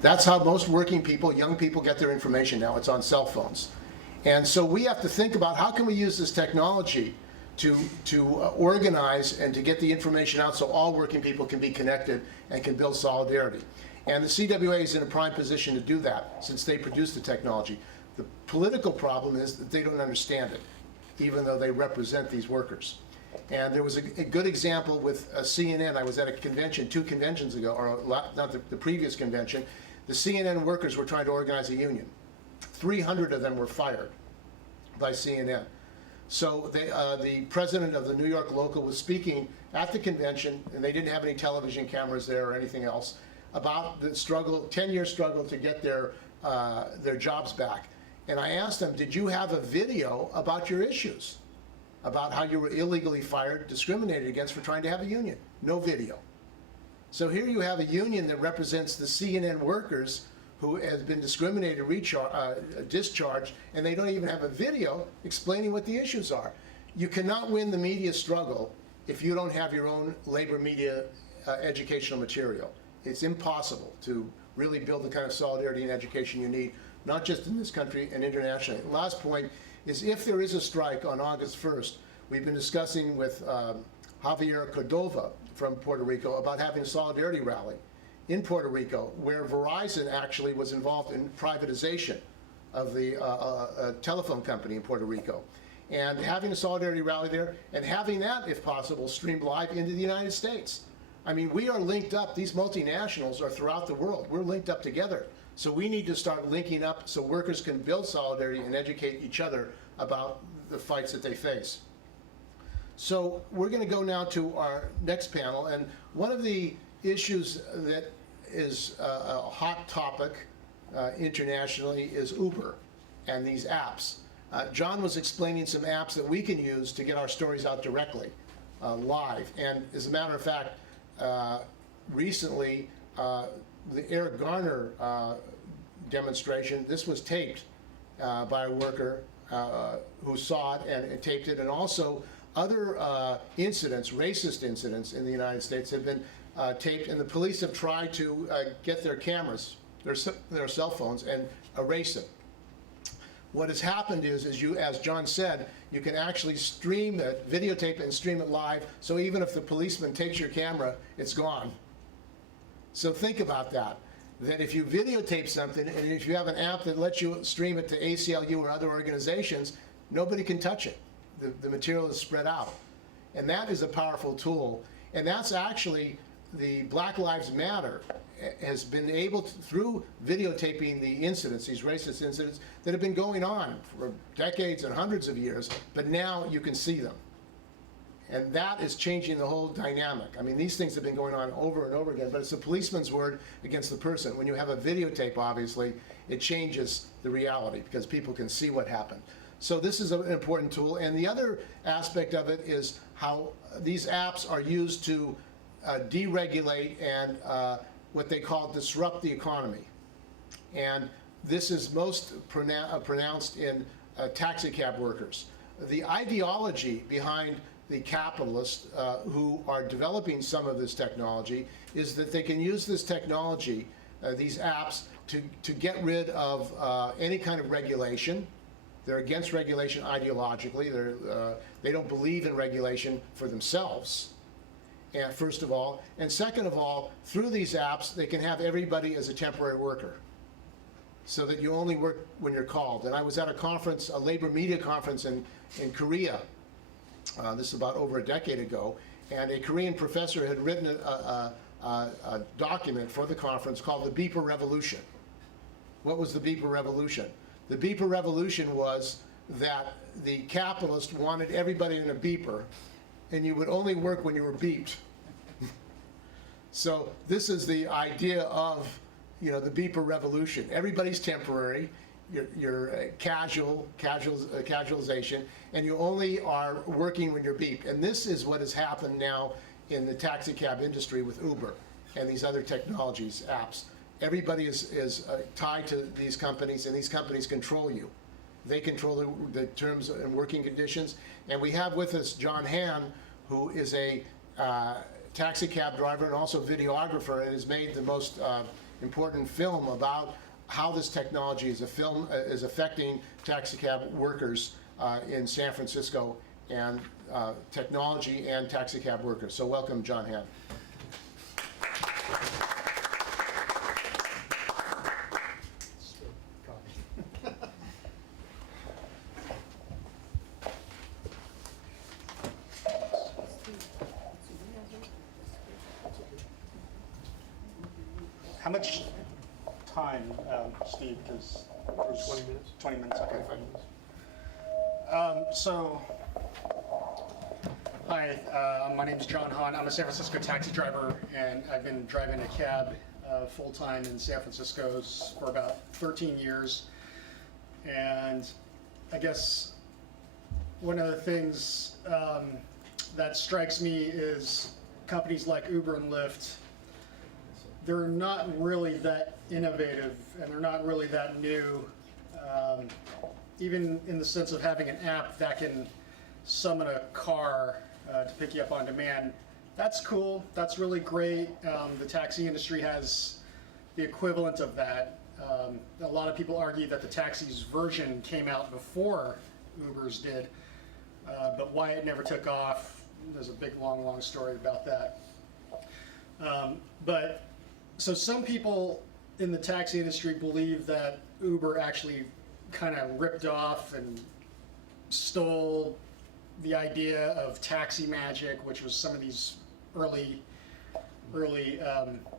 That's how most working people, young people, get their information now. It's on cell phones. And so we have to think about how can we use this technology to organize and to get the information out so all working people can be connected and can build solidarity. And the CWA is in a prime position to do that since they produce the technology. The political problem is that they don't understand it, even though they represent these workers. And there was a good example with CNN. I was at a convention 2 conventions ago, or not the previous convention. The CNN workers were trying to organize a union. 300 of them were fired by CNN. So the president of the New York local was speaking at the convention, and they didn't have any television cameras there or anything else, about the struggle, 10-year struggle to get their jobs back. And I asked them, did you have a video about your issues? About how you were illegally fired, discriminated against for trying to have a union? No video. So here you have a union that represents the CNN workers who has been discriminated, discharged, and they don't even have a video explaining what the issues are. You cannot win the media struggle if you don't have your own labor media educational material. It's impossible to really build the kind of solidarity and education you need, not just in this country and internationally. Last point is, if there is a strike on August 1st, we've been discussing with Javier Cordova from Puerto Rico about having a solidarity rally in Puerto Rico, where Verizon actually was involved in privatization of the telephone company in Puerto Rico. And having a solidarity rally there, and having that, if possible, streamed live into the United States. I mean, we are linked up. These multinationals are throughout the world. We're linked up together. So we need to start linking up so workers can build solidarity and educate each other about the fights that they face. So we're going to go now to our next panel. And one of the issues that is a hot topic internationally is Uber and these apps. John was explaining some apps that we can use to get our stories out directly, live. And as a matter of fact, recently, the Eric Garner demonstration, this was taped by a worker who saw it and taped it, and also other incidents, racist incidents in the United States have been taped, and the police have tried to get their cameras, their cell phones, and erase them. What has happened is as John said, you can actually stream it, videotape it, and stream it live, so even if the policeman takes your camera, it's gone. So think about that if you videotape something, and if you have an app that lets you stream it to ACLU or other organizations, nobody can touch it. The material is spread out. And that is a powerful tool. And that's actually, the Black Lives Matter has been able to, through videotaping the incidents, these racist incidents that have been going on for decades and hundreds of years, but now you can see them. And that is changing the whole dynamic. I mean, these things have been going on over and over again, but it's a policeman's word against the person. When you have a videotape, obviously, it changes the reality because people can see what happened. So this is an important tool. And the other aspect of it is how these apps are used to deregulate and what they call disrupt the economy. And this is most pronounced in taxi cab workers. The ideology behind the capitalists who are developing some of this technology is that they can use this technology, these apps, to get rid of any kind of regulation. They're against regulation ideologically. They don't believe in regulation for themselves, and first of all. And second of all, through these apps, they can have everybody as a temporary worker, so that you only work when you're called. And I was at a conference, a labor media conference in Korea. This is about over a decade ago, and a Korean professor had written a document for the conference called the Beeper Revolution. What was the Beeper Revolution? The Beeper Revolution was that the capitalist wanted everybody in a beeper, and you would only work when you were beeped. So this is the idea of, the Beeper Revolution. Everybody's temporary. You're casualization, and you only are working when you're beeped. And this is what has happened now in the taxi cab industry with Uber and these other technologies, apps. Everybody is tied to these companies, and these companies control you. They control the terms and working conditions. And we have with us John Han, who is a taxi cab driver and also videographer, and has made the most important film about how this technology is affecting taxicab workers in San Francisco, and technology and taxicab workers. So welcome, John Hamm. How much time, Steve? Because 20 minutes. 20 minutes. Okay. 25 minutes. So, hi. My name is John Hahn. I'm a San Francisco taxi driver, and I've been driving a cab full time in San Francisco for about 13 years. And I guess one of the things that strikes me is companies like Uber and Lyft. They're not really that innovative, and they're not really that new, even in the sense of having an app that can summon a car to pick you up on demand. That's cool. That's really great. The taxi industry has the equivalent of that. A lot of people argue that the taxi's version came out before Uber's did, but why it never took off, there's a big, long story about that. So some people in the taxi industry believe that Uber actually kind of ripped off and stole the idea of taxi magic, which was some of these early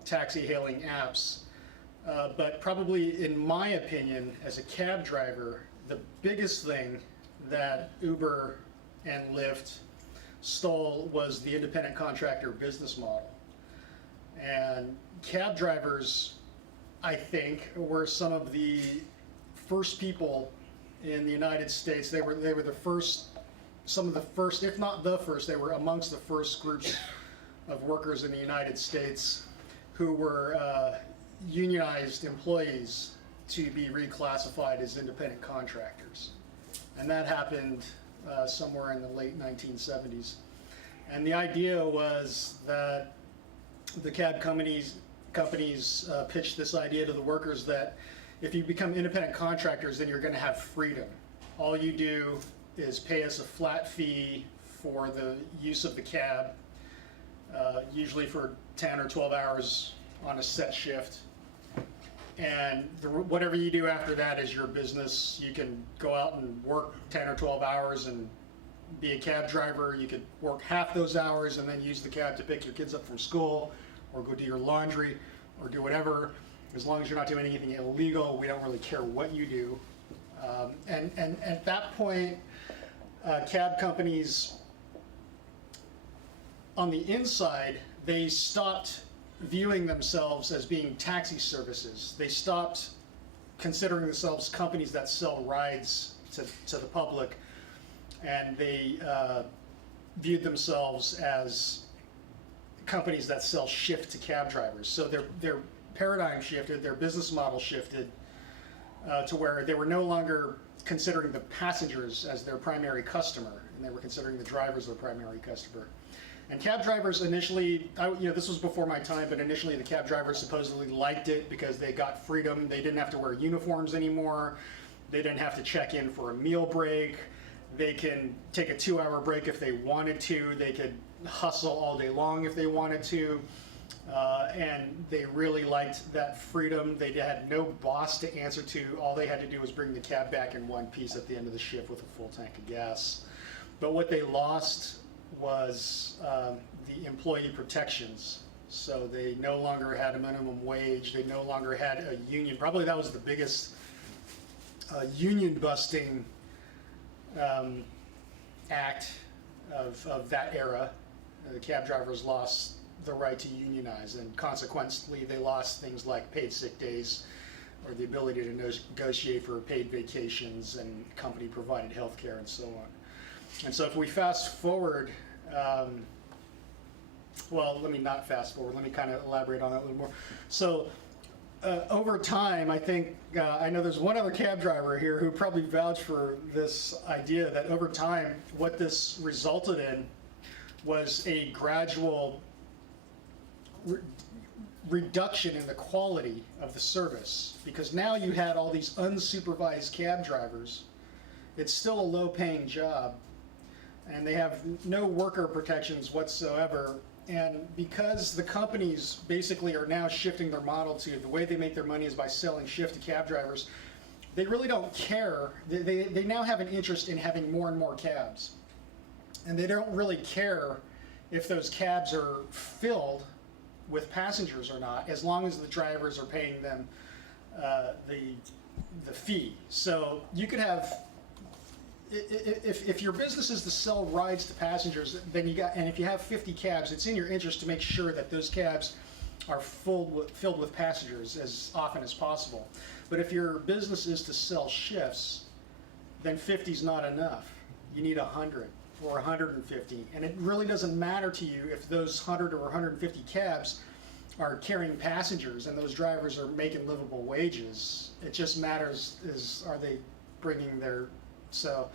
taxi hailing apps. But probably, in my opinion, as a cab driver, the biggest thing that Uber and Lyft stole was the independent contractor business model. And cab drivers, I think, were some of the first people in the United States. They were the first, some of the first, if not the first, they were amongst the first groups of workers in the United States who were unionized employees to be reclassified as independent contractors. And that happened somewhere in the late 1970s. And the idea was that the cab companies pitched this idea to the workers that if you become independent contractors, then you're going to have freedom. All you do is pay us a flat fee for the use of the cab, usually for 10 or 12 hours on a set shift. And whatever you do after that is your business. You can go out and work 10 or 12 hours and be a cab driver. You could work half those hours and then use the cab to pick your kids up from school, or go do your laundry, or do whatever. As long as you're not doing anything illegal, we don't really care what you do. And at that point, cab companies, on the inside, they stopped viewing themselves as being taxi services. They stopped considering themselves companies that sell rides to the public, and they viewed themselves as companies that sell shift to cab drivers. So their paradigm shifted, their business model shifted to where they were no longer considering the passengers as their primary customer, and they were considering the drivers their primary customer. And cab drivers initially, this was before my time, but initially the cab drivers supposedly liked it because they got freedom. They didn't have to wear uniforms anymore. They didn't have to check in for a meal break. They can take a 2-hour break if they wanted to. They could hustle all day long if they wanted to. And they really liked that freedom. They had no boss to answer to. All they had to do was bring the cab back in one piece at the end of the shift with a full tank of gas. But what they lost was the employee protections. So they no longer had a minimum wage. They no longer had a union. Probably that was the biggest union busting act of that era. The cab drivers lost the right to unionize, and consequently they lost things like paid sick days, or the ability to negotiate for paid vacations and company provided health care and so on. And so if we fast forward, well, let me not fast forward, let me kind of elaborate on that a little more. So over time, I think, I know there's one other cab driver here who probably vouched for this idea that over time, what this resulted in was a gradual reduction in the quality of the service, because now you had all these unsupervised cab drivers. It's still a low-paying job, and they have no worker protections whatsoever. And because the companies basically are now shifting their model to the way they make their money is by selling shift to cab drivers, they really don't care. They now have an interest in having more and more cabs. And they don't really care if those cabs are filled with passengers or not, as long as the drivers are paying them the fee. So you could have, if your business is to sell rides to passengers, then and if you have 50 cabs, it's in your interest to make sure that those cabs are filled with passengers as often as possible. But if your business is to sell shifts, then 50 is not enough. You need 100 or 150, and it really doesn't matter to you if those 100 or 150 cabs are carrying passengers and those drivers are making livable wages. It just matters are they bringing their, so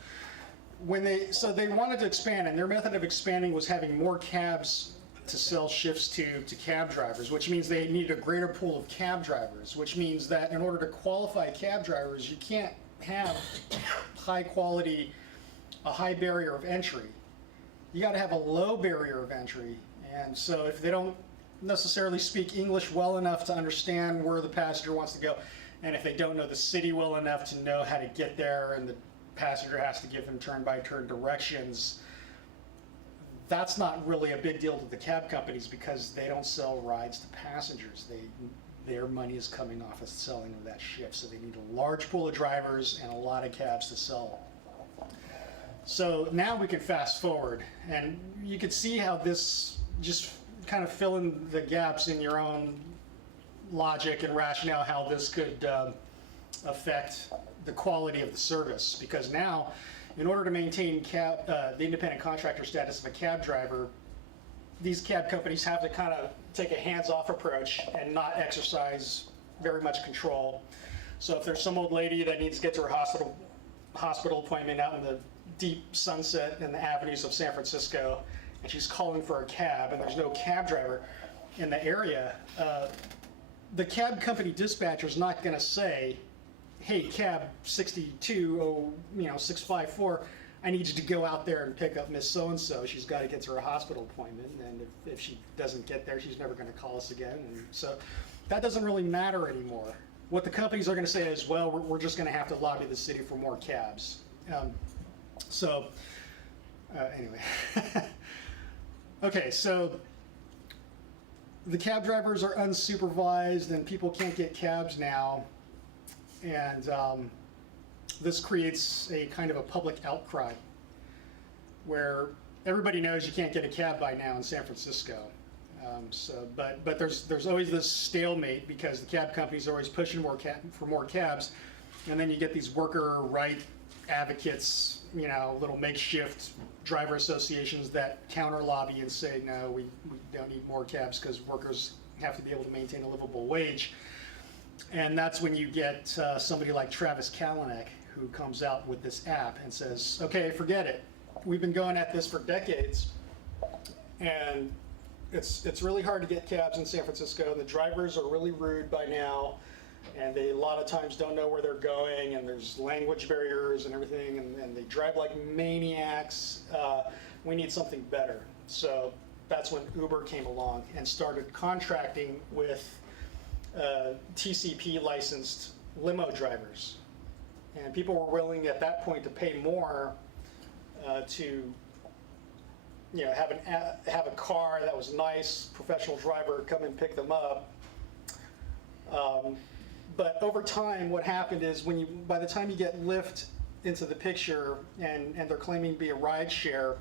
they wanted to expand, and their method of expanding was having more cabs to sell shifts to cab drivers, which means they need a greater pool of cab drivers, which means that in order to qualify cab drivers, you can't have high quality, a high barrier of entry. You got to have a low barrier of entry. And so if they don't necessarily speak English well enough to understand where the passenger wants to go, and if they don't know the city well enough to know how to get there, and the passenger has to give them turn-by-turn directions, that's not really a big deal to the cab companies, because they don't sell rides to passengers. Their money is coming off of selling of that shift, so they need a large pool of drivers and a lot of cabs to sell. So now we can fast forward, and you can see how this, just kind of fill in the gaps in your own logic and rationale, how this could affect the quality of the service. Because now, in order to maintain the independent contractor status of a cab driver, these cab companies have to kind of take a hands-off approach and not exercise very much control. So if there's some old lady that needs to get to her hospital appointment out in the deep sunset in the avenues of San Francisco, and she's calling for a cab, and there's no cab driver in the area, the cab company dispatcher is not going to say, "Hey, cab 654, I need you to go out there and pick up Miss So-and-so. She's got to get to her hospital appointment, and if she doesn't get there, she's never going to call us again." And so that doesn't really matter anymore. What the companies are going to say is, well, we're just going to have to lobby the city for more cabs. Anyway. Okay, so the cab drivers are unsupervised, and people can't get cabs now. And this creates a kind of a public outcry where everybody knows you can't get a cab by now in San Francisco. But there's always this stalemate, because the cab companies are always pushing for more cabs, and then you get these worker right advocates, little makeshift driver associations that counter lobby and say, no, we don't need more cabs because workers have to be able to maintain a livable wage. And that's when you get somebody like Travis Kalanick, who comes out with this app and says, okay, forget it. We've been going at this for decades, and it's really hard to get cabs in San Francisco. The drivers are really rude by now, and they a lot of times don't know where they're going, and there's language barriers and everything, and they drive like maniacs. We need something better. So that's when Uber came along and started contracting with TCP licensed limo drivers. And people were willing at that point to pay more to have a car that was nice, professional driver come and pick them up. But over time, what happened is by the time you get Lyft into the picture, and they're claiming to be a ride share,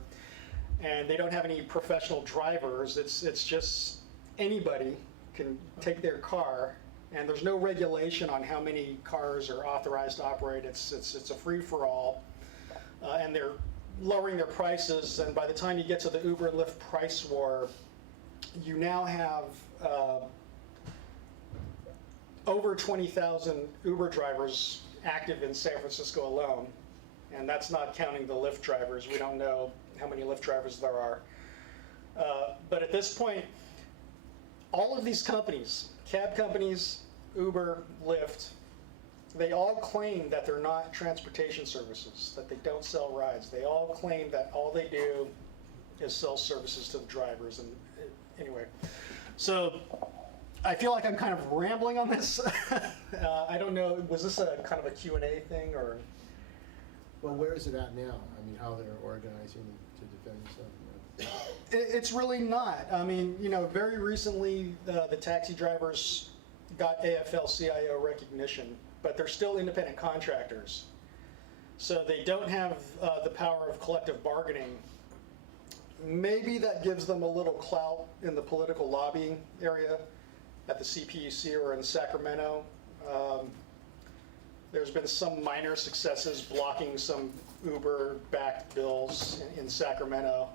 and they don't have any professional drivers, it's just anybody can take their car, and there's no regulation on how many cars are authorized to operate. It's a free-for-all, and they're lowering their prices, and by the time you get to the Uber and Lyft price war, you now have over 20,000 Uber drivers active in San Francisco alone, and that's not counting the Lyft drivers. We don't know how many Lyft drivers there are. But at this point, all of these companies, cab companies, Uber, Lyft, they all claim that they're not transportation services, that they don't sell rides. They all claim that all they do is sell services to the drivers. And anyway, so I feel like I'm kind of rambling on this. I don't know, was this a kind of a Q&A thing or? Well, where is it at now? I mean, how they're organizing to defend themselves? It's really not. I mean, you know, very recently, the taxi drivers got AFL-CIO recognition, but they're still independent contractors. So they don't have the power of collective bargaining. Maybe that gives them a little clout in the political lobbying area at the CPUC or in Sacramento. There's been some minor successes blocking some Uber-backed bills in Sacramento.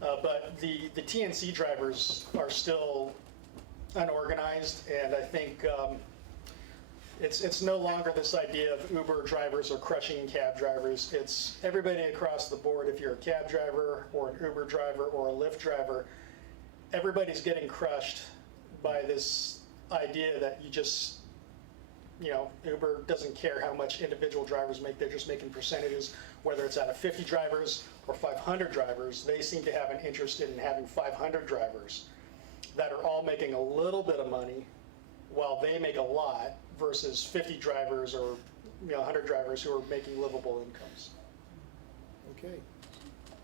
But the TNC drivers are still unorganized, and I think it's no longer this idea of Uber drivers are crushing cab drivers. It's everybody across the board. If you're a cab driver or an Uber driver or a Lyft driver, everybody's getting crushed by this idea that you know, Uber doesn't care how much individual drivers make. They're just making percentages, whether it's out of 50 drivers or 500 drivers. They seem to have an interest in having 500 drivers that are all making a little bit of money while they make a lot versus 50 drivers or 100 drivers who are making livable incomes. Okay.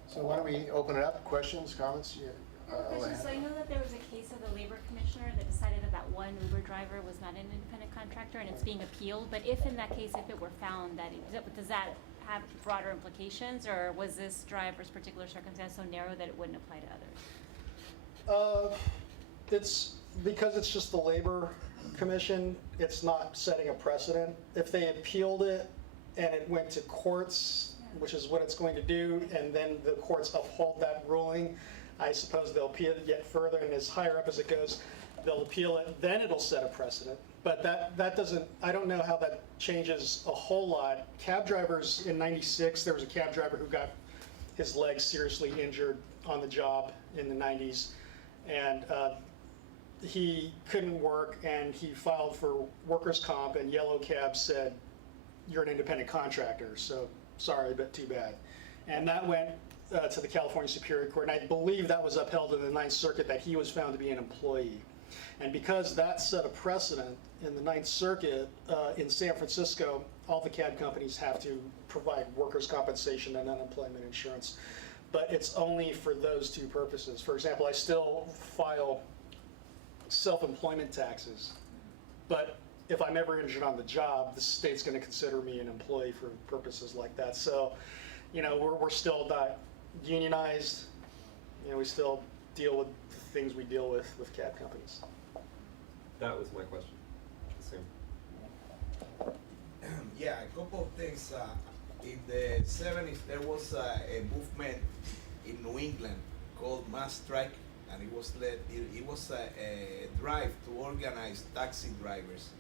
So why don't we open it up? Questions, comments? Yeah. So I know that there was a case of the labor commissioner that decided that one Uber driver was not an independent contractor and it's being appealed. But if in that case, if it were found that, does that have broader implications, or was this driver's particular circumstance so narrow that it wouldn't apply to others? It's because it's just the labor commission, it's not setting a precedent. If they appealed it and it went to courts, which is what it's going to do, and then the courts uphold that ruling, I suppose they'll appeal it yet further, and as higher up as it goes, they'll appeal it, then it'll set a precedent. But that doesn't, I don't know how that changes a whole lot. Cab drivers in '96, there was a cab driver who got his leg seriously injured on the job in the 90s, and he couldn't work, and he filed for workers' comp, and Yellow Cab said, you're an independent contractor, so sorry, but too bad. And that went to the California Superior Court, and I believe that was upheld in the Ninth Circuit, that he was found to be an employee. And because that set a precedent in the Ninth Circuit, in San Francisco, all the cab companies have to provide workers' compensation and unemployment insurance. But it's only for those two purposes. For example, I still file self-employment taxes, but if I'm ever injured on the job, the state's going to consider me an employee for purposes like that. So, you know, we're still not unionized. You know, we still deal with the things we deal with cab companies. That was my question. Same. Yeah, a couple of things. In the 70s, there was a movement in New England called Mass Strike, and it was a drive to organize taxi drivers.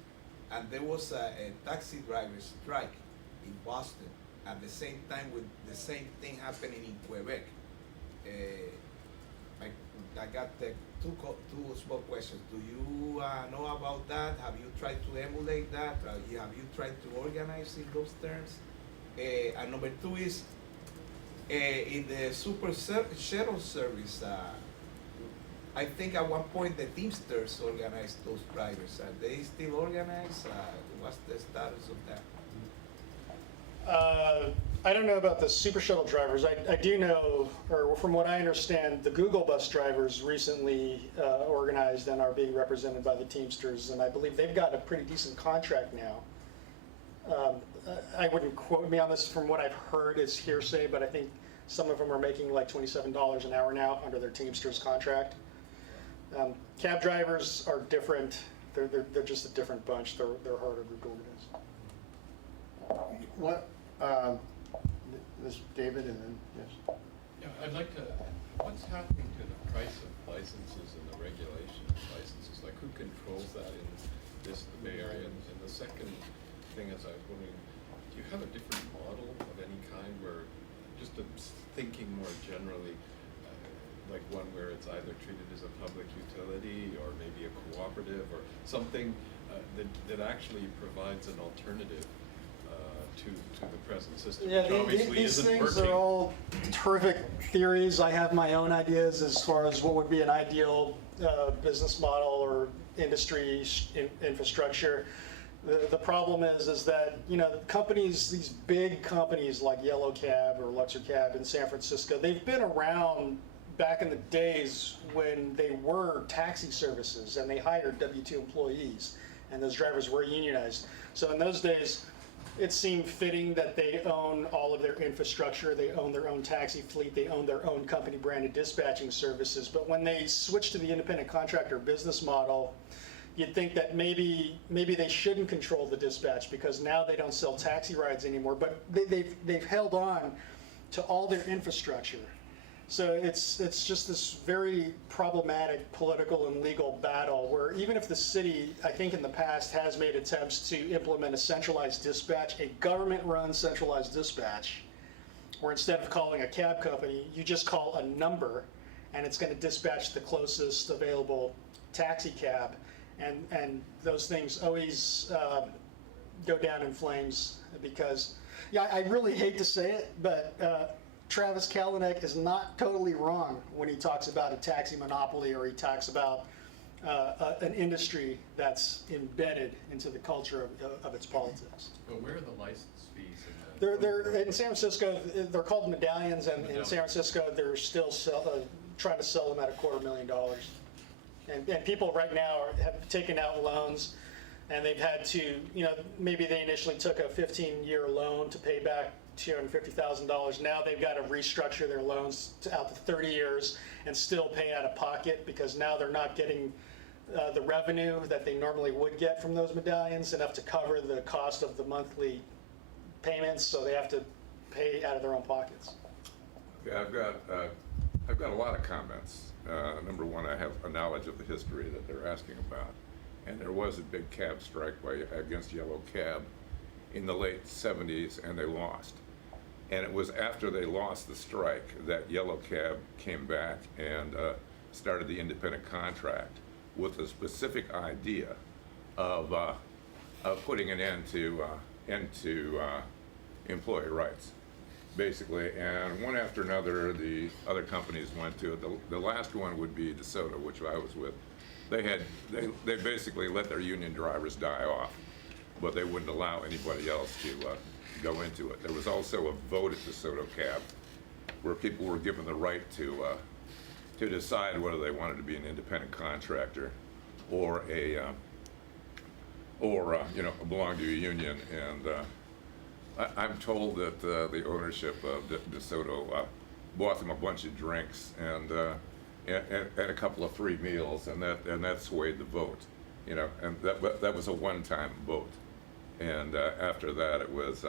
And there was a taxi driver strike in Boston at the same time with the same thing happening in Quebec. I got two small questions. Do you know about that? Have you tried to emulate that? Have you tried to organize in those terms? And number two is, in the super shuttle service, I think at one point the Teamsters organized those drivers. Are they still organized? What's the status of that? I don't know about the super shuttle drivers. I do know, or from what I understand, the Google bus drivers recently organized and are being represented by the Teamsters, and I believe they've got a pretty decent contract now. I wouldn't quote me on this. From what I've heard, it's hearsay, but I think some of them are making like $27 an hour now under their Teamsters contract. Cab drivers are different. They're just a different bunch. They're harder to organize. What, this David, and then, yes. Yeah, I'd like to, what's happening to the price of licenses and the regulation of licenses? Like, who controls that in the Bay Area? And the second thing is, I was wondering, do you have a different model of any kind where, just thinking more generally, like one where it's either treated as a public utility or maybe a cooperative or something that actually provides an alternative to the present system, Yeah, which obviously these isn't things working. are all terrific theories. I have my own ideas as far as what would be an ideal business model or industry infrastructure. The problem is that, you know, companies, these big companies like Yellow Cab or Luxor Cab in San Francisco, they've been around back in the days when they were taxi services and they hired W-2 employees and those drivers were unionized. So in those days, it seemed fitting that they own all of their infrastructure, they own their own taxi fleet, they own their own company branded dispatching services. But when they switched to the independent contractor business model, you'd think that maybe they shouldn't control the dispatch because now they don't sell taxi rides anymore, but they've held on to all their infrastructure. So it's just this very problematic political and legal battle where even if the city, I think in the past, has made attempts to implement a centralized dispatch, a government-run centralized dispatch, where instead of calling a cab company, you just call a number and it's going to dispatch the closest available taxi cab. And those things always go down in flames because, yeah, I really hate to say it, but Travis Kalanick is not totally wrong when he talks about a taxi monopoly or he talks about an industry that's embedded into the culture of its politics. But where are the license fees in that? They're in San Francisco, they're called medallions, and in Medallions. San Francisco, they're still trying to sell them at $250,000. And people right now have taken out loans, and they've had to, you know, maybe they initially took a 15-year loan to pay back $250,000. Now they've got to restructure their loans out to 30 years and still pay out of pocket because now they're not getting the revenue that they normally would get from those medallions enough to cover the cost of the monthly payments, so they have to pay out of their own pockets. Yeah, I've got a lot of comments. Number one, I have a knowledge of the history that they're asking about. And there was a big cab strike against Yellow Cab in the late 70s, and they lost. And it was after they lost the strike that Yellow Cab came back and started the independent contract with a specific idea of putting an end to employee rights, basically. And one after another, the other companies went to it. The last one would be DeSoto, which I was with. They basically let their union drivers die off, but they wouldn't allow anybody else to go into it. There was also a vote at DeSoto Cab where people were given the right to decide whether they wanted to be an independent contractor or belong to a union. And I'm told that the ownership of DeSoto bought them a bunch of drinks and a couple of free meals, and that swayed the vote, you know. And that was a one-time vote, and after that it was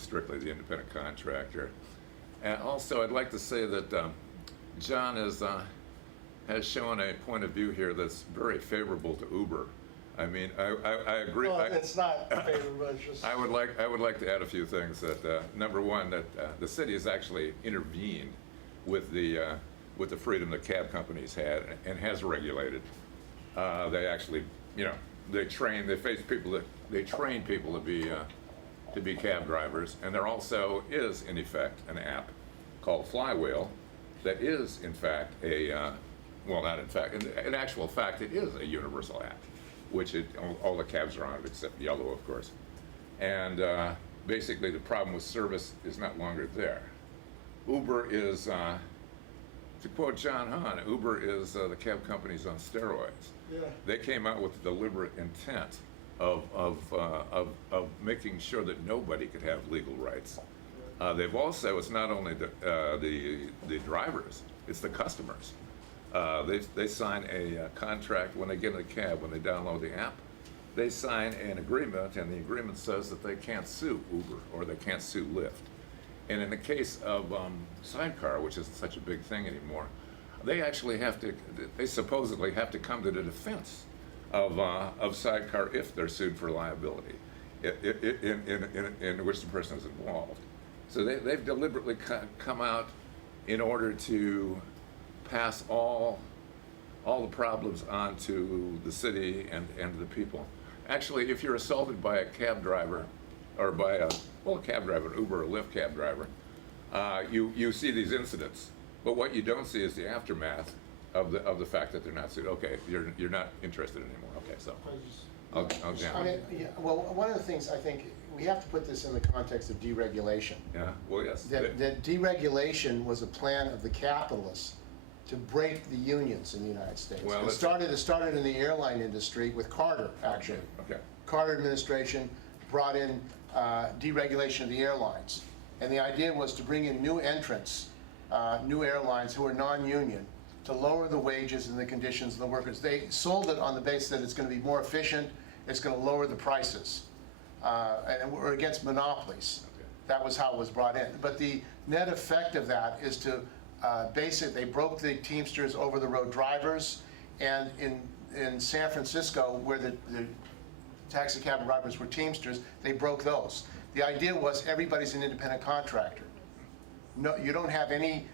strictly the independent contractor. And also, I'd like to say that John has shown a point of view here that's very favorable to Uber. I mean, I agree. Well, it's not favorable, it's just. I would like to add a few things. That number one, that the city has actually intervened with the freedom that cab companies had and has regulated. They actually, you know, they train people to be cab drivers, and there also is in effect an app called Flywheel that is in fact in actual fact it is a universal app, which all the cabs are on it except Yellow, of course. And basically the problem with service is not longer there. Uber is, to quote John Hahn, Uber is the cab companies on steroids. Yeah. They came out with the deliberate intent of making sure that nobody could have legal rights. They've also, it's not only the drivers, it's the customers. They sign a contract when they get in a cab, when they download the app. They sign an agreement, and the agreement says that they can't sue Uber or they can't sue Lyft. And in the case of Sidecar, which isn't such a big thing anymore, they supposedly have to come to the defense of Sidecar if they're sued for liability, in which the person is involved. So they've deliberately come out in order to pass all the problems on to the city and the people. Actually, if you're assaulted by a cab driver, or by a cab driver, an Uber or Lyft cab driver, you see these incidents, but what you don't see is the aftermath of the fact that they're not sued. Okay, you're not interested anymore. Okay, so I'll I mean, yeah, well, one of the things I think, we have to put this in the context of deregulation. yeah, well, yes. That deregulation was a plan of the capitalists to break the unions in the United States. Well, It started in the airline industry with Carter, actually. Okay. Carter administration brought in deregulation of the airlines. And the idea was to bring in new entrants, new airlines who are non-union, to lower the wages and the conditions of the workers. They sold it on the basis that it's going to be more efficient, it's going to lower the prices. And we're against monopolies. Okay. That was how it was brought in. But the net effect of that is to they broke the Teamsters over-the-road drivers, and in San Francisco, where the taxi cab drivers were Teamsters, they broke those. The idea was everybody's an independent contractor. No, you don't have any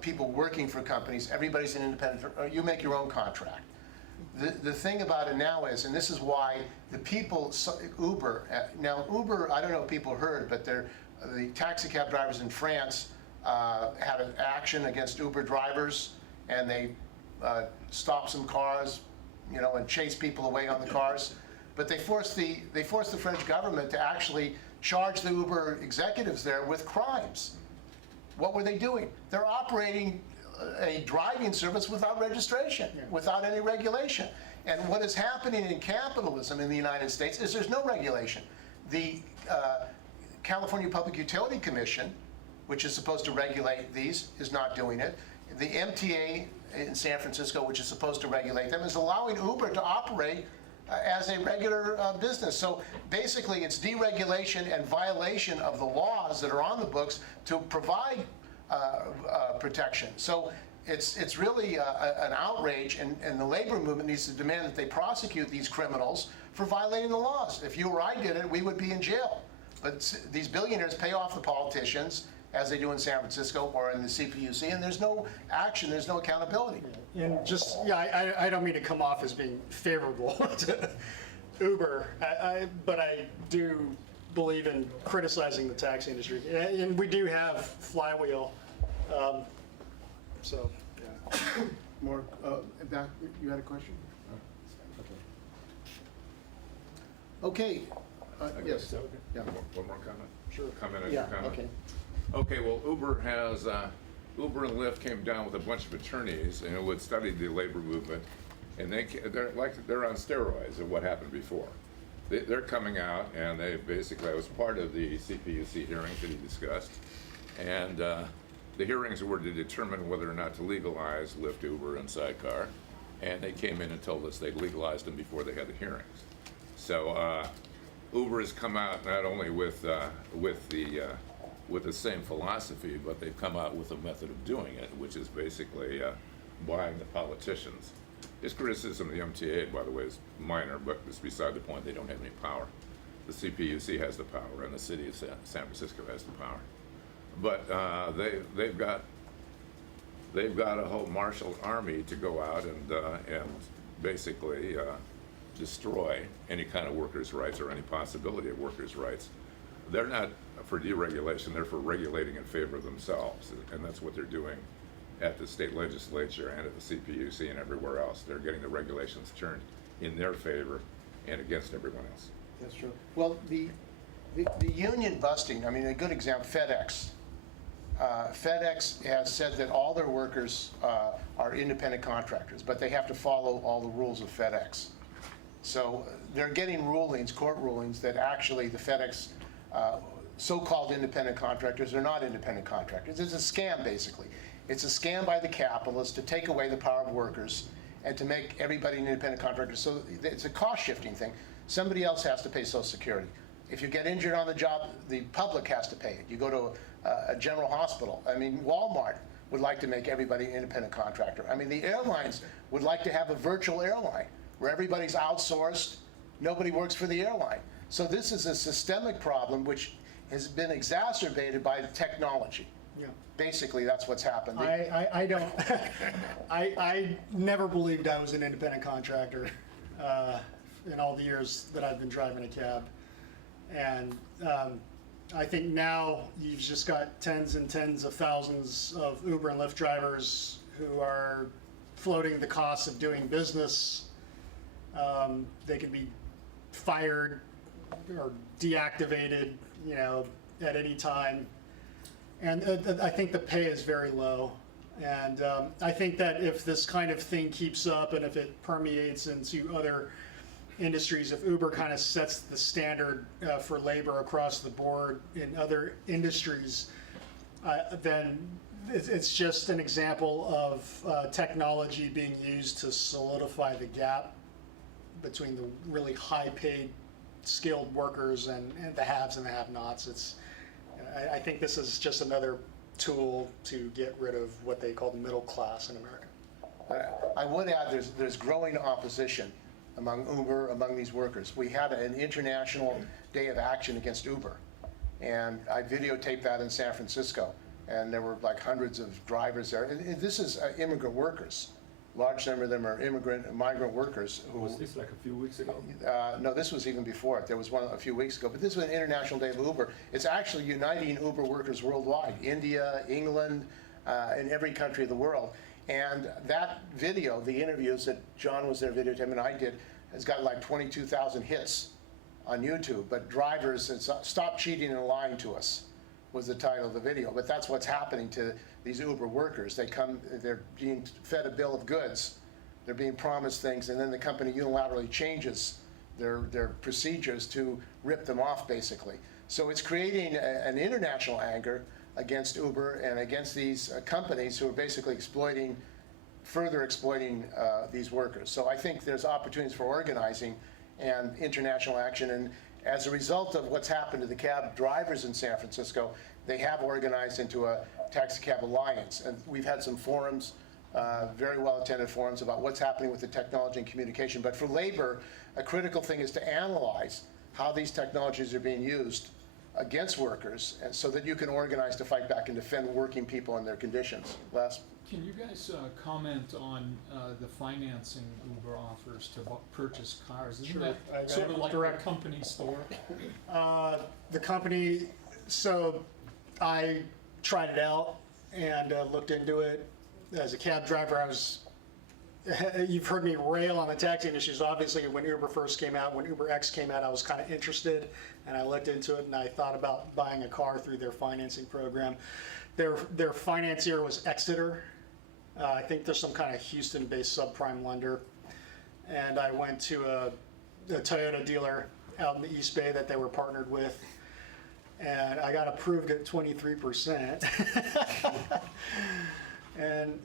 people working for companies. Everybody's an independent. You make your own contract. The thing about it now is, and this is why the people, Uber, now Uber, I don't know if people heard, but the taxi cab drivers in France had an action against Uber drivers, and they stopped some cars, and chased people away on the cars. But they forced the French government to actually charge the Uber executives there with crimes. What were they doing? They're operating a driving service without registration, without any regulation. And what is happening in capitalism in the United States is there's no regulation. The California Public Utility Commission, which is supposed to regulate these, is not doing it. The MTA in San Francisco, which is supposed to regulate them, is allowing Uber to operate as a regular business. So basically, it's deregulation and violation of the laws that are on the books to provide protection. So it's really an outrage, and the labor movement needs to demand that they prosecute these criminals for violating the laws. If you or I did it, we would be in jail. But these billionaires pay off the politicians, as they do in San Francisco or in the CPUC, and there's no action, there's no accountability. And just, I don't mean to come off as being favorable to Uber, but I do believe in criticizing the taxi industry. And we do have Flywheel, so, yeah. More, back, you had a question? Okay. Yes. Yeah. One more comment? Sure. Comment and Yeah, comment? okay. Okay, well, Uber and Lyft came down with a bunch of attorneys and who had studied the labor movement, and they're on steroids of what happened before. They're coming out, and I was part of the CPUC hearings that he discussed, and the hearings were to determine whether or not to legalize Lyft, Uber, and Sidecar, and they came in and told us they'd legalized them before they had the hearings. So Uber has come out not only with the same philosophy, but they've come out with a method of doing it, which is basically buying the politicians. His criticism of the MTA, by the way, is minor, but it's beside the point. They don't have any power. The CPUC has the power, and the city of San Francisco has the power. But they've got a whole martial army to go out and basically destroy any kind of workers' rights or any possibility of workers' rights. They're not for deregulation, they're for regulating in favor of themselves, and that's what they're doing at the state legislature and at the CPUC and everywhere else. They're getting the regulations turned in their favor and against everyone else. That's true. Well, the union busting, I mean, a good example, FedEx. FedEx has said that all their workers are independent contractors, but they have to follow all the rules of FedEx. So they're getting rulings, court rulings, that actually the FedEx so-called independent contractors are not independent contractors. It's a scam, basically. It's a scam by the capitalists to take away the power of workers and to make everybody an independent contractor. So it's a cost-shifting thing. Somebody else has to pay Social Security. If you get injured on the job, the public has to pay it. You go to a general hospital. I mean, Walmart would like to make everybody an independent contractor. I mean, the airlines would like to have a virtual airline where everybody's outsourced, nobody works for the airline. So this is a systemic problem which has been exacerbated by the technology. Yeah. Basically, that's what's happened. I don't, I never believed I was an independent contractor in all the years that I've been driving a cab. And I think now you've just got tens and tens of thousands of Uber and Lyft drivers who are floating the costs of doing business. They can be fired or deactivated, at any time. And I think the pay is very low. And I think that if this kind of thing keeps up and if it permeates into other industries, if Uber kind of sets the standard for labor across the board in other industries, then it's just an example of technology being used to solidify the gap between the really high-paid, skilled workers and the haves and the have-nots. I think this is just another tool to get rid of what they call the middle class in America. I would add, there's growing opposition among Uber, among these workers. We had an international day of action against Uber, and I videotaped that in San Francisco, and there were like hundreds of drivers there. And this is immigrant workers. Large number of them are migrant workers who. Was this like a few weeks ago? No, this was even before it. There was one a few weeks ago, but this was an International Day of Uber. It's actually uniting Uber workers worldwide, India, England, in every country of the world. And that video, the interviews that John was there videotaping and I did, has got like 22,000 hits on YouTube. But drivers, stop cheating and lying to us was the title of the video. But that's what's happening to these Uber workers. They're being fed a bill of goods. They're being promised things, and then the company unilaterally changes their procedures to rip them off, basically. So it's creating an international anger against Uber and against these companies who are basically further exploiting these workers. So I think there's opportunities for organizing and international action. And as a result of what's happened to the cab drivers in San Francisco, they have organized into a taxi cab alliance. And we've had some forums, very well-attended forums about what's happening with the technology and communication. But for labor, a critical thing is to analyze how these technologies are being used against workers, and so that you can organize to fight back and defend working people and their conditions. Last. Can you guys comment on the financing Uber offers to purchase cars? Isn't Sure. that sort of like Direct. a company store? The company, so I tried it out and looked into it. As a cab driver, you've heard me rail on the taxi industry. So obviously when Uber first came out, when Uber X came out, I was kind of interested, and I looked into it and I thought about buying a car through their financing program. Their financier was Exeter. I think there's some kind of Houston-based subprime lender. And I went to a Toyota dealer out in the East Bay that they were partnered with, and I got approved at 23%. And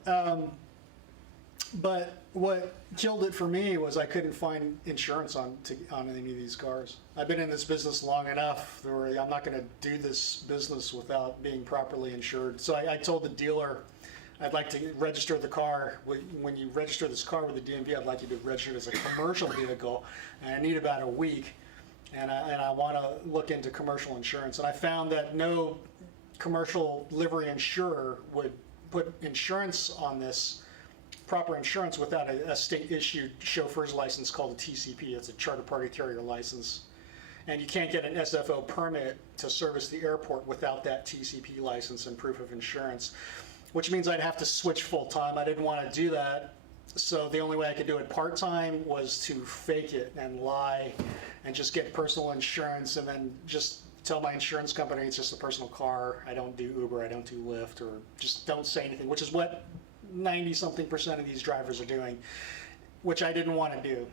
but what killed it for me was I couldn't find insurance on any of these cars. I've been in this business long enough where I'm not going to do this business without being properly insured. So I told the dealer, I'd like to register the car. When you register this car with the DMV, I'd like you to register it as a commercial vehicle, and I need about a week. And I want to look into commercial insurance. And I found that no commercial livery insurer would put insurance on this, proper insurance, without a state-issued chauffeur's license called a TCP. It's a Charter Party Carrier License. And you can't get an SFO permit to service the airport without that TCP license and proof of insurance, which means I'd have to switch full-time. I didn't want to do that. So the only way I could do it part-time was to fake it and lie and just get personal insurance and then just tell my insurance company it's just a personal car. I don't do Uber, I don't do Lyft, or just don't say anything, which is what 90-something% of these drivers are doing, which I didn't want to do.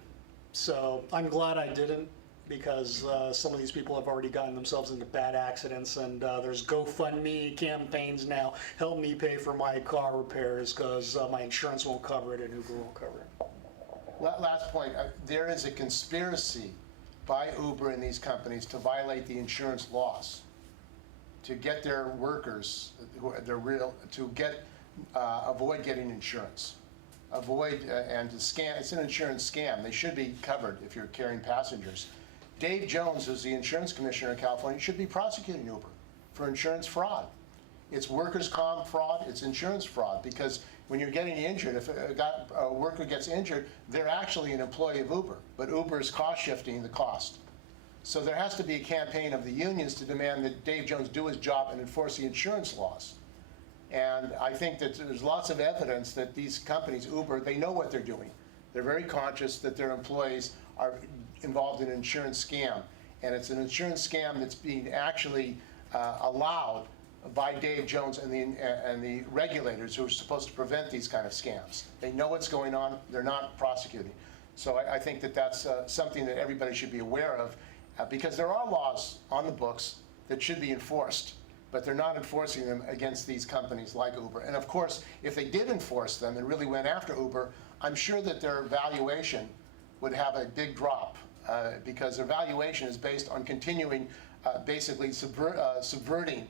So I'm glad I didn't, because some of these people have already gotten themselves into bad accidents, and there's GoFundMe campaigns now. Help me pay for my car repairs because my insurance won't cover it and Uber won't cover it. Last point, there is a conspiracy by Uber and these companies to violate the insurance laws, to get their workers, avoid getting insurance, and to scam. It's an insurance scam. They should be covered if you're carrying passengers. Dave Jones, who's the insurance commissioner in California, should be prosecuting Uber for insurance fraud. It's workers' comp fraud, it's insurance fraud, because when you're getting injured, if a worker gets injured, they're actually an employee of Uber, but Uber is cost shifting the cost. So there has to be a campaign of the unions to demand that Dave Jones do his job and enforce the insurance laws. And I think that there's lots of evidence that these companies, Uber, they know what they're doing. They're very conscious that their employees are involved in an insurance scam. And it's an insurance scam that's being actually allowed by Dave Jones and the regulators who are supposed to prevent these kind of scams. They know what's going on, they're not prosecuting. So I think that that's something that everybody should be aware of, because there are laws on the books that should be enforced, but they're not enforcing them against these companies like Uber. And of course, if they did enforce them and really went after Uber, I'm sure that their valuation would have a big drop, because their valuation is based on continuing, basically subverting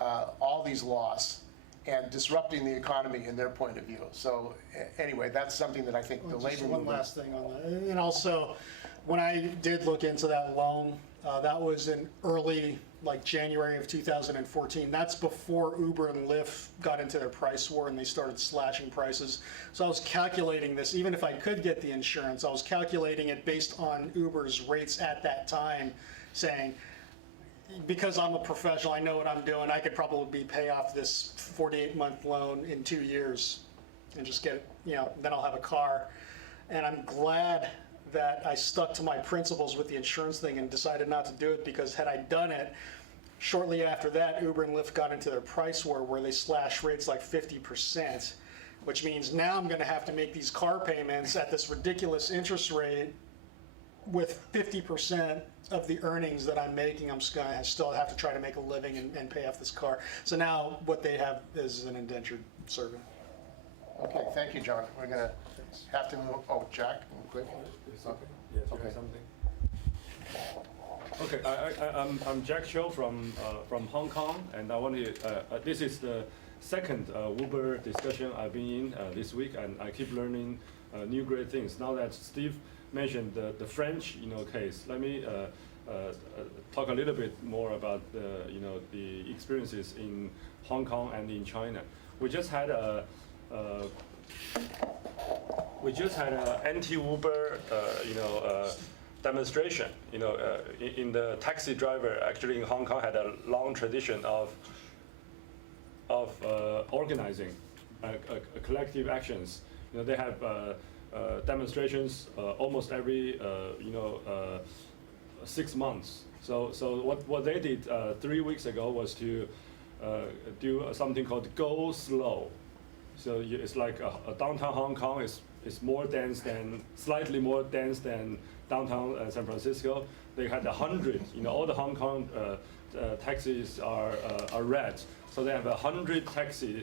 all these laws and disrupting the economy in their point of view. So anyway, that's something that I think the Just labor one movement. last thing on that. And also, when I did look into that loan, that was in early, like January of 2014. That's before Uber and Lyft got into their price war and they started slashing prices. So I was calculating this, even if I could get the insurance, I was calculating it based on Uber's rates at that time, saying, because I'm a professional, I know what I'm doing, I could probably pay off this 48-month loan in 2 years and just get, then I'll have a car. And I'm glad that I stuck to my principles with the insurance thing and decided not to do it, because had I done it, shortly after that, Uber and Lyft got into their price war where they slashed rates like 50%, which means now I'm going to have to make these car payments at this ridiculous interest rate with 50% of the earnings that I'm making. I'm just going to still have to try to make a living and pay off this car. So now what they have is an indentured servant. Okay, thank you, John. We're going to have to move, Jack, quick. Something? Yes, you Okay. have something? Okay, I'm Jack Cho from Hong Kong, and I want to. This is the second Uber discussion I've been in this week, and I keep learning new great things. Now that Steve mentioned the French, case, let me talk a little bit more about the experiences in Hong Kong and in China. We just had a anti-Uber, demonstration. In the taxi driver, actually in Hong Kong, had a long tradition of organizing collective actions. They have demonstrations almost every 6 months. So what they did 3 weeks ago was to do something called Go Slow. So it's like a downtown Hong Kong is more dense than, slightly more dense than downtown San Francisco. They had 100, all the Hong Kong taxis are red. So they have 100 taxis,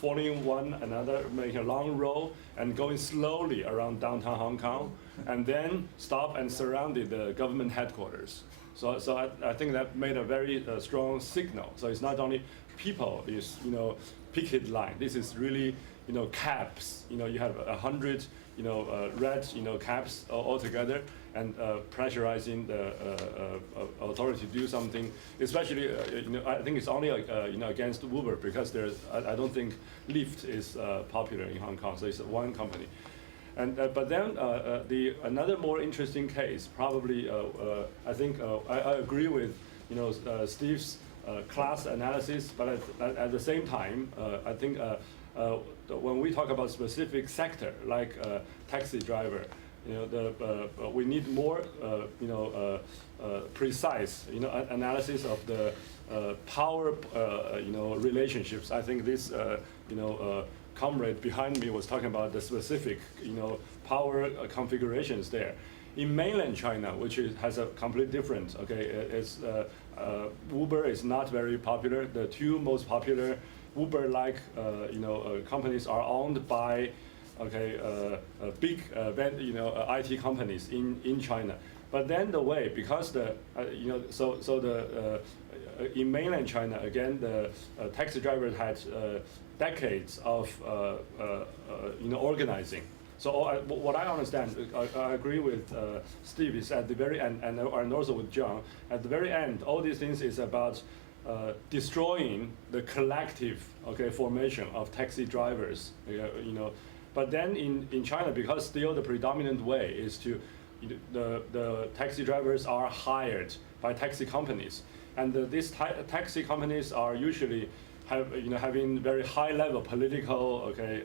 following one another, making a long row and going slowly around downtown Hong Kong, and then stop and surrounded the government headquarters. So I think that made a very strong signal. So it's not only people, it's picket line. This is really cabs. You have 100 red cabs all together, and pressurizing the authority to do something. Especially I think it's only against Uber, because I don't think Lyft is popular in Hong Kong. So it's one company. And but then another more interesting case, probably I think I agree with Steve's class analysis, but at the same time I think when we talk about specific sector like taxi driver, we need more precise analysis of the power relationships. I think this comrade behind me was talking about the specific power configurations there. In mainland China, which has a completely different, it's Uber is not very popular. The two most popular Uber-like companies are owned by big IT companies in China. But then the way, because in mainland China, again, the taxi drivers had decades of organizing. So what I understand, I agree with Steve, is at the very end, and also with John, at the very end, all these things is about destroying the collective, okay, formation of taxi drivers, you know. But then in China, because still the predominant way is to, the taxi drivers are hired by taxi companies, and these taxi companies are usually having very high level political, okay,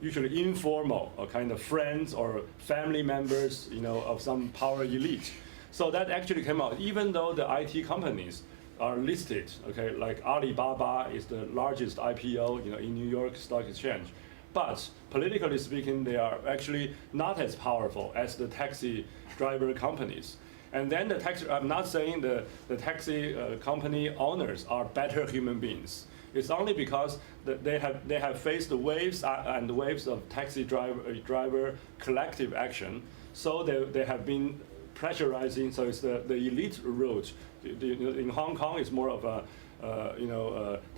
usually informal kind of friends or family members, of some power elite. So that actually came out, even though the IT companies are listed, okay, like Alibaba is the largest IPO, in New York Stock Exchange. But politically speaking, they are actually not as powerful as the taxi driver companies. And then I'm not saying the taxi company owners are better human beings. It's only because they have faced the waves and waves of taxi driver collective action. So they have been pressurizing. So it's the elite route. In Hong Kong, it's more of a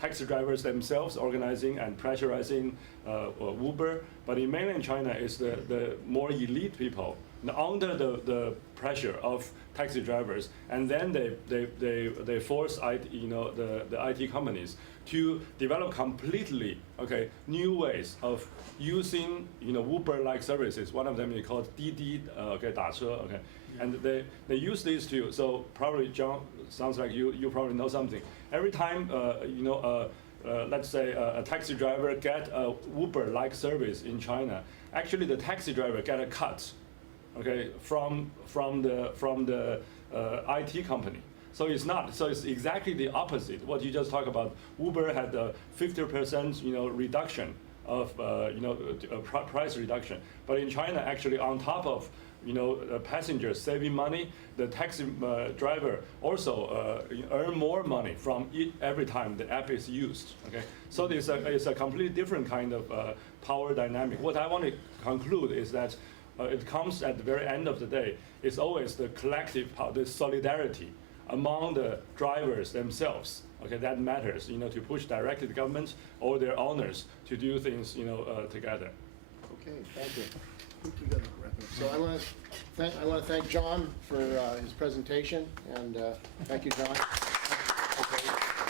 taxi drivers themselves organizing and pressurizing Uber. But in mainland China, it's the more elite people under the pressure of taxi drivers, and then they force the IT companies to develop completely new ways of using Uber-like services. One of them is called Didi, 打车, and they use these two. So probably John, sounds like you probably know something. Every time let's say a taxi driver get a Uber-like service in China, actually the taxi driver get a cut, from the IT company. So it's not. So it's exactly the opposite. What you just talked about. Uber had a 50% reduction of price reduction, but in China actually on top of passengers saving money, the taxi driver also earn more money from it every time the app is used. So it's a completely different kind of power dynamic. What I want to conclude is that it comes at the very end of the day. It's always the collective power, the solidarity among the drivers themselves. That matters. To push directly the government or their owners to do things together. Okay, thank you. I think we got to wrap up. So I want to thank John for his presentation, and thank you, John. Okay.